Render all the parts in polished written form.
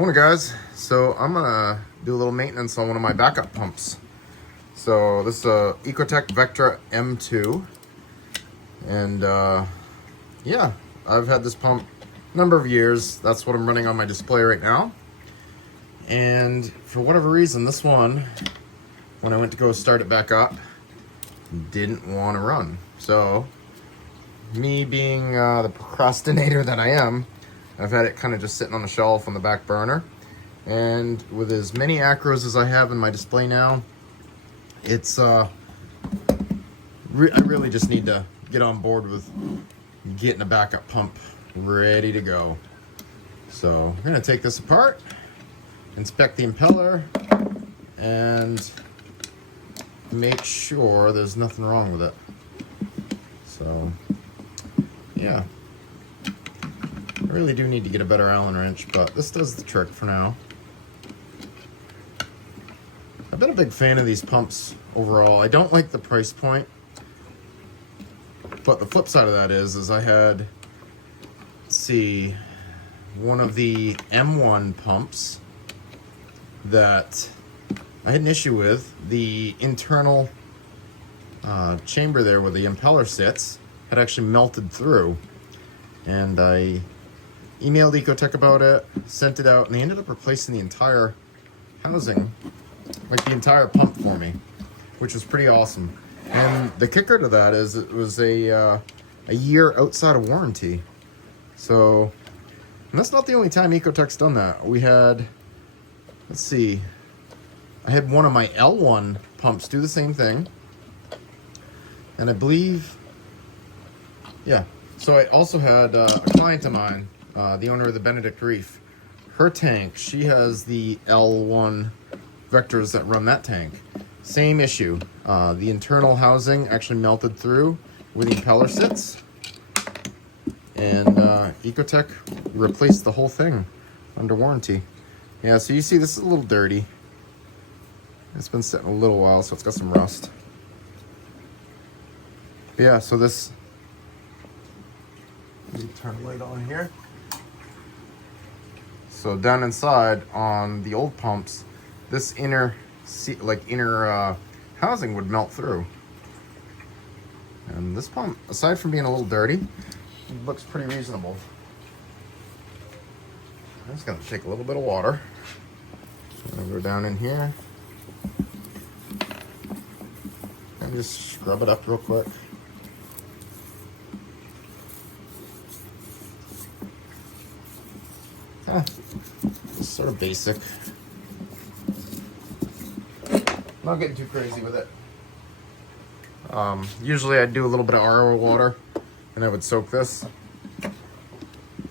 Morning guys, so I'm gonna do a little maintenance on one of my backup pumps. So this is a Ecotech Vectra M2 and yeah, I've had this pump a number of years. That's what I'm running on my display right now. And for whatever reason, this one, when I went to go start it back up, didn't want to run. So me being the procrastinator that I am, I've had it kind of just sitting on the shelf on the back burner. And with as many acros as I have in my display now, it's I really just need to get on board with getting a backup pump ready to go. So I'm gonna take this apart, inspect the impeller, and make sure there's nothing wrong with it. So yeah, I really do need to get a better Allen wrench, but this does the trick for now. I've been a big fan of these pumps overall. I don't like the price point, but the flip side of that is I had, let's see, one of the M1 pumps that I had an issue with. The internal chamber there where the impeller sits had actually melted through, and I emailed Ecotech about it, sent it out, and they ended up replacing the entire housing, like the entire pump for me, which was pretty awesome. And the kicker to that is it was a year outside of warranty. So, and that's not the only time Ecotech's done that. We had, let's see, I had one of my L1 pumps do the same thing. And I believe, yeah, so I also had a client of mine, the owner of the Benedict Reef. Her tank, she has the L1 Vectras that run that tank. Same issue. The internal housing actually melted through where the impeller sits. And Ecotech replaced the whole thing under warranty. Yeah, so you see this is a little dirty. It's been sitting a little while, so it's got some rust. But yeah, so this, let me turn the light on here. So down inside on the old pumps, this inner housing would melt through. And this pump, aside from being a little dirty, looks pretty reasonable. I'm just gonna take a little bit of water. I'm gonna go down in here and just scrub it up real quick. Just sort of basic. Not getting too crazy with it. Usually I'd do a little bit of RO water and I would soak this.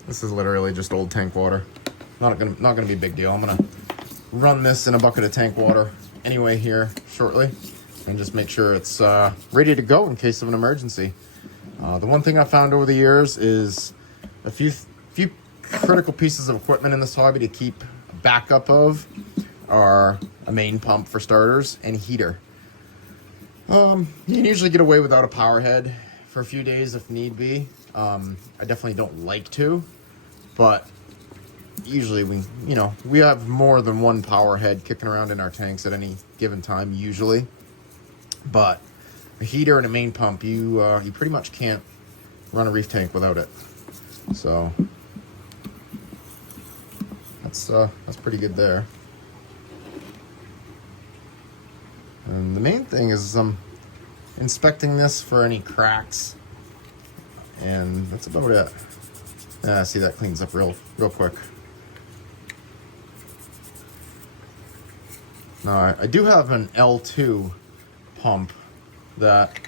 This is literally just old tank water. Not gonna be a big deal. I'm gonna run this in a bucket of tank water anyway here shortly and just make sure it's ready to go in case of an emergency. The one thing I found over the years is a few critical pieces of equipment in this hobby to keep backup of are a main pump for starters and heater. You can usually get away without a power head for a few days if need be. I definitely don't like to, but usually we have more than one power head kicking around in our tanks at any given time usually. But a heater and a main pump, you pretty much can't run a reef tank without it. So that's pretty good there. And the main thing is I'm inspecting this for any cracks, and that's about it. See, that cleans up real quick. Now I do have an L2 pump that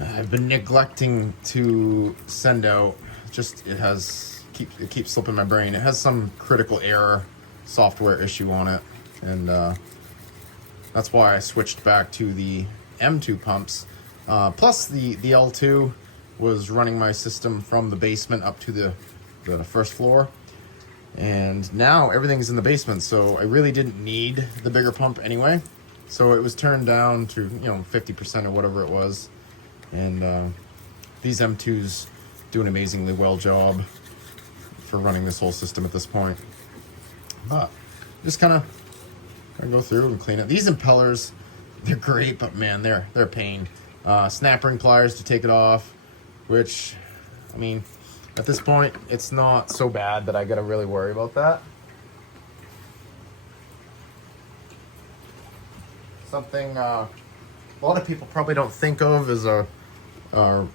I've been neglecting to send out. Just it keeps slipping my brain. It has some critical error software issue on it, and that's why I switched back to the M2 pumps. Plus the L2 was running my system from the basement up to the first floor, and now everything's in the basement, so I really didn't need the bigger pump anyway. So it was turned down to 50% or whatever it was, and these M2s do an amazingly well job for running this whole system at this point. But just kind of go through and clean it. These impellers, they're great, but man, they're a pain. Snap ring pliers to take it off, which, I mean, at this point, it's not so bad that I gotta really worry about that. Something a lot of people probably don't think of as an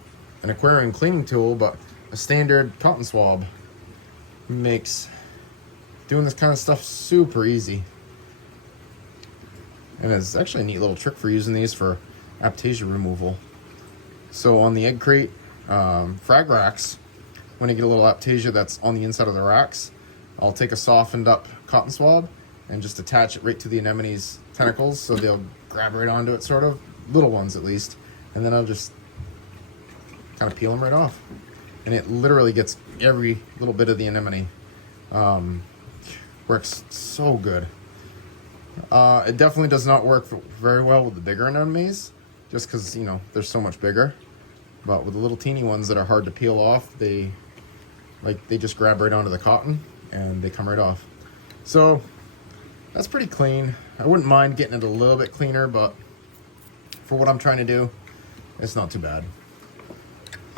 aquarium cleaning tool, but a standard cotton swab makes doing this kind of stuff super easy. And it's actually a neat little trick for using these for Aiptasia removal. So on the egg crate frag racks, when I get a little Aiptasia that's on the inside of the racks, I'll take a softened up cotton swab and just attach it right to the anemone's tentacles so they'll grab right onto it, sort of, little ones at least, and then I'll just kind of peel them right off. And it literally gets every little bit of the anemone. Works so good. It definitely does not work very well with the bigger anemones, just because, you know, they're so much bigger. But with the little teeny ones that are hard to peel off, they just grab right onto the cotton and they come right off. So that's pretty clean. I wouldn't mind getting it a little bit cleaner, but for what I'm trying to do, it's not too bad.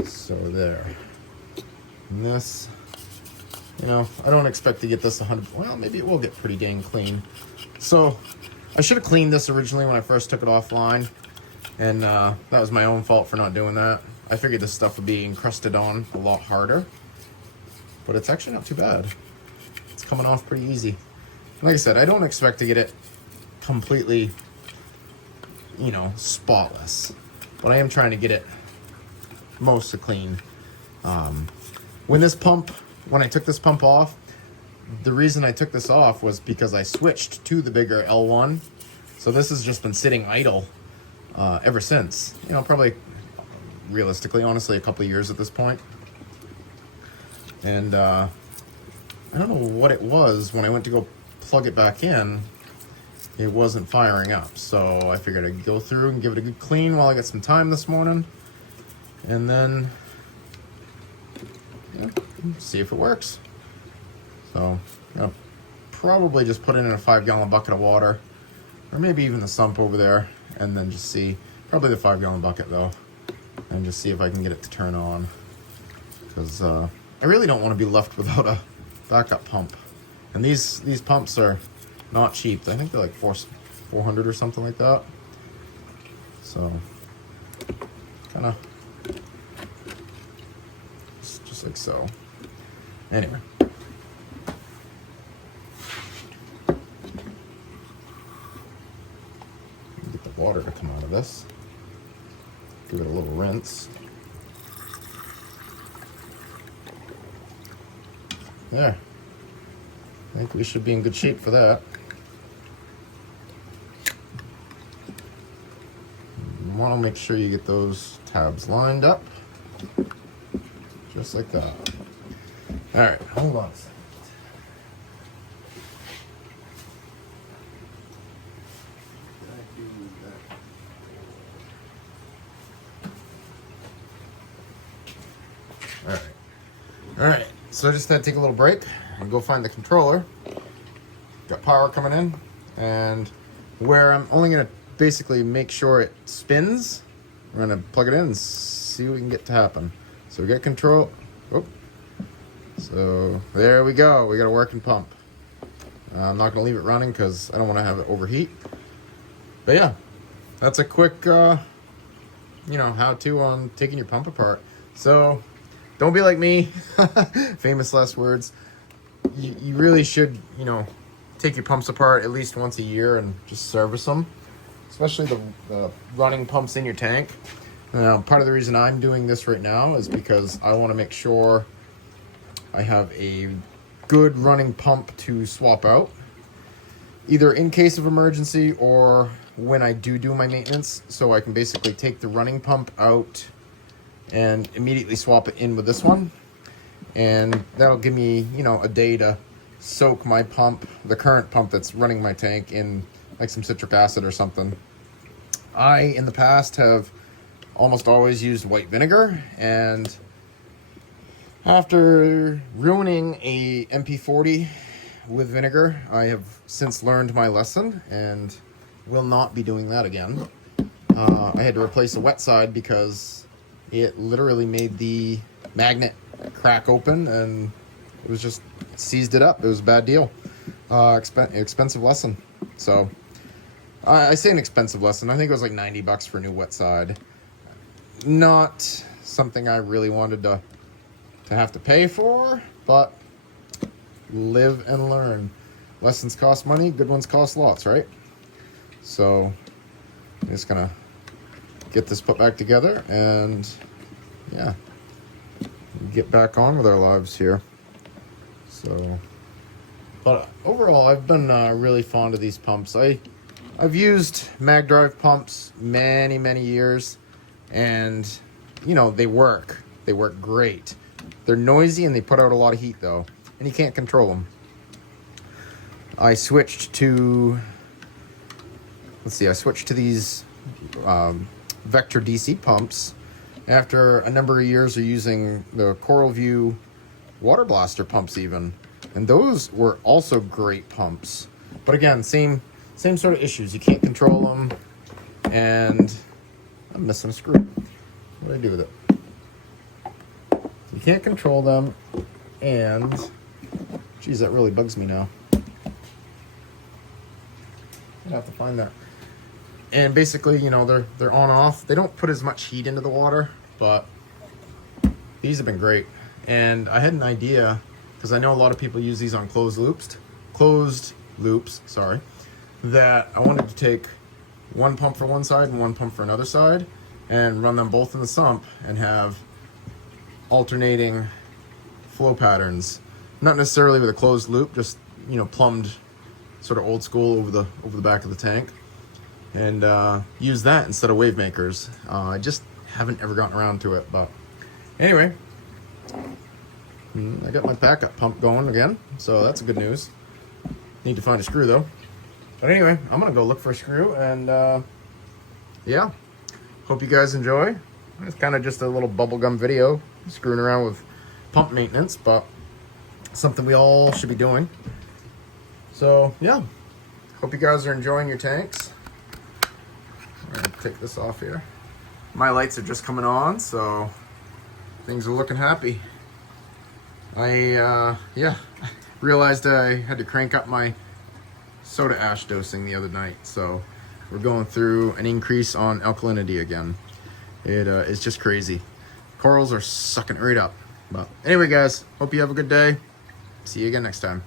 So there. And this, you know, I don't expect to get this 100, well, maybe it will get pretty dang clean. So I should have cleaned this originally when I first took it offline, and that was my own fault for not doing that. I figured this stuff would be encrusted on a lot harder, but it's actually not too bad. It's coming off pretty easy. Like I said, I don't expect to get it completely, you know, spotless, but I am trying to get it mostly clean. When I took this pump off, the reason I took this off was because I switched to the bigger L1. So this has just been sitting idle ever since. You know, probably realistically, honestly, a couple of years at this point. And I don't know what it was when I went to go plug it back in. It wasn't firing up. So I figured I'd go through and give it a good clean while I get some time this morning. And then, yeah, see if it works. So, I'll probably just put it in a 5-gallon bucket of water, or maybe even the sump over there, and then just see, probably the 5-gallon bucket though, and just see if I can get it to turn on. Because I really don't want to be left without a backup pump. And these pumps are not cheap. I think they're like $400 or something like that. So, kind of just like so. Anyway. Get the water to come out of this. Give it a little rinse. There. I think we should be in good shape for that. You want to make sure you get those tabs lined up. Just like that. Alright, hold on a second. Alright, so I just had to take a little break and go find the controller. Got power coming in, and where I'm only going to basically make sure it spins, we're going to plug it in and see what we can get to happen. So we get control. Oh. So there we go. We got a working pump. I'm not going to leave it running because I don't want to have it overheat. But yeah, that's a quick, you know, how-to on taking your pump apart. So don't be like me. Famous last words. You really should, you know, take your pumps apart at least once a year and just service them, especially the running pumps in your tank. Part of the reason I'm doing this right now is because I want to make sure I have a good running pump to swap out, either in case of emergency or when I do my maintenance, so I can basically take the running pump out and immediately swap it in with this one. And that'll give me, you know, a day to soak my pump, the current pump that's running my tank, in like some citric acid or something. I, in the past, have almost always used white vinegar, and after ruining a MP40 with vinegar. I have since learned my lesson and will not be doing that again. I had to replace the wet side because it literally made the magnet crack open and it was just seized it up. It was a bad deal. Expensive lesson. So I say an expensive lesson. I think it was like $90 for a new wet side. Not something I really wanted to have to pay for, but live and learn. Lessons cost money, good ones cost lots, right? So I'm just gonna get this put back together and yeah, get back on with our lives here. So, but overall, I've been really fond of these pumps. I've used MagDrive pumps many years, and you know, they work great. They're noisy and they put out a lot of heat though, and you can't control them. I switched to these Vector DC pumps after a number of years of using the CoralView water blaster pumps even, and those were also great pumps. But again, same sort of issues. You can't control them, and I'm missing a screw. What do I do with it? You can't control them, and geez, that really bugs me now. I'd have to find that. And basically, you know, they're on off. They don't put as much heat into the water, but these have been great. And I had an idea, because I know a lot of people use these on closed loops, that I wanted to take one pump for one side and one pump for another side and run them both in the sump and have alternating flow patterns. Not necessarily with a closed loop, just, you know, plumbed sort of old school over the back of the tank, and use that instead of wave makers. I just haven't ever gotten around to it, but anyway, I got my backup pump going again, so that's good news. Need to find a screw though. But anyway, I'm gonna go look for a screw, and yeah, hope you guys enjoy. It's kind of just a little bubblegum video, screwing around with pump maintenance, but something we all should be doing. So yeah, hope you guys are enjoying your tanks. I'm gonna take this off here. My lights are just coming on, so things are looking happy. I realized I had to crank up my soda ash dosing the other night, so we're going through an increase on alkalinity again. It's just crazy. Corals are sucking it right up. But anyway, guys, hope you have a good day. See you again next time.